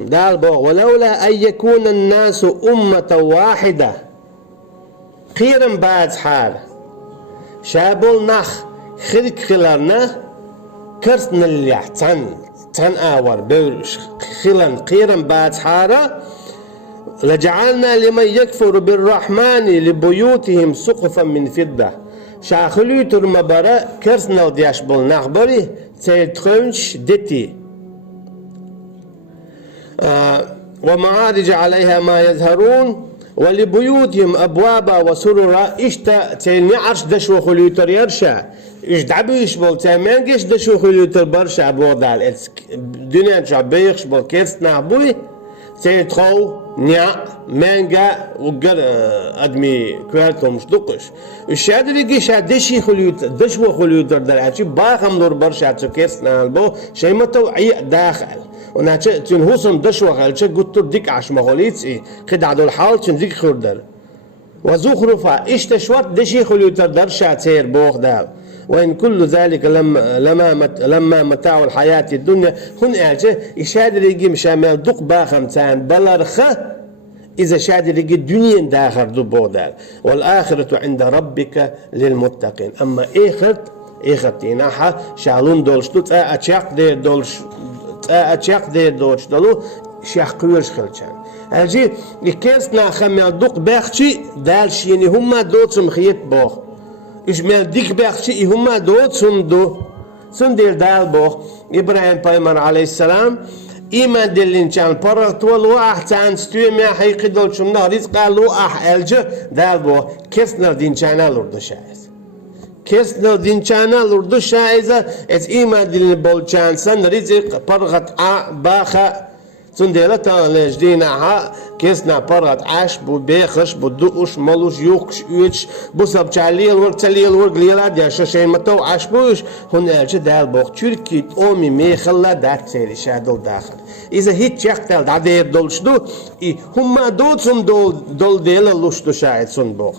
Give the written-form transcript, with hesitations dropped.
دال بو ولولا أن يكون الناس أمة واحدة قيرم بعد حال شابول نخ خلق خلالنا كرسن اللي تن آور بولش خلان قيرم بعد حارة لجعلنا لمن يكفر بالرحمن لبيوتهم سقفا من فضة شاخلو ترمبرا كرسنا ودياش بول نخبري تيتخونش دتي ومعارج عليها ما يظهرون ولبيوتهم أبوابا وسررا إشتا تيني عرش دشو خليوتر يرشا إش دعبيش بول تيمانجش دشو خليوتر برشا بودال الدنيا جابيخش بول كيرس نعبوي تيتخو نيا مانجا وقر أدمي كوالتو مش دقش الشادري قيش دشي خليوتر دشو خليوتر دلعشي باخم نور برشا تسو كيرس نعبو شي متوعي داخل ونحن تنهوسم دشوا غالشة قلت ديك عش مغوليتس قد عدو الحال تنديك خردر وزخرفا إيش تشوات دشي خليوتر درشا تير بوغ دال وإن كل ذلك لما متاع الحياة الدنيا هن أعجى إشادر يجي مشامل دق باخم تان بلرخ إذا شادر يجي الدنيا داخل دو بوغ دال والآخرة عند ربك للمتقين أما إخرت إناحا شالون دولشتو أتشاق دير دولش أتشاق دير دوش دلو شيخ قويرش خلشان أجي يكيسنا خمال دوق باخشي دالش يعني هما دوتسم خيط بوخ إش مال ديك باخشي هما دوتسم دو سندير دال بوخ إبراهيم بايمر عليه السلام إيمان دلين كان برغت ولو أحتان ستوي ما حيقي دولشم نهريز قالوا ألجا دال بوخ كيسنا دين كان الأرض شايز كيسنا دين كان الأرض شايزة إز إيمان دلين بولشان سن رزق برغت باخا سنديلا تان لجدينا كيسنا برغت عاش بو بيخش بو دوش ملوش يوكش يوش بو سبچاليل ورق تليل ورق ليلاد يا شاشين متو عاش بوش هن ألجا دال بوخ تركي أمي ميخلا داك سيري شادل داخل إذا هيت يختل دادير دولش دو هما دوتسم دول ديلا لوش دو شايد سن بوخ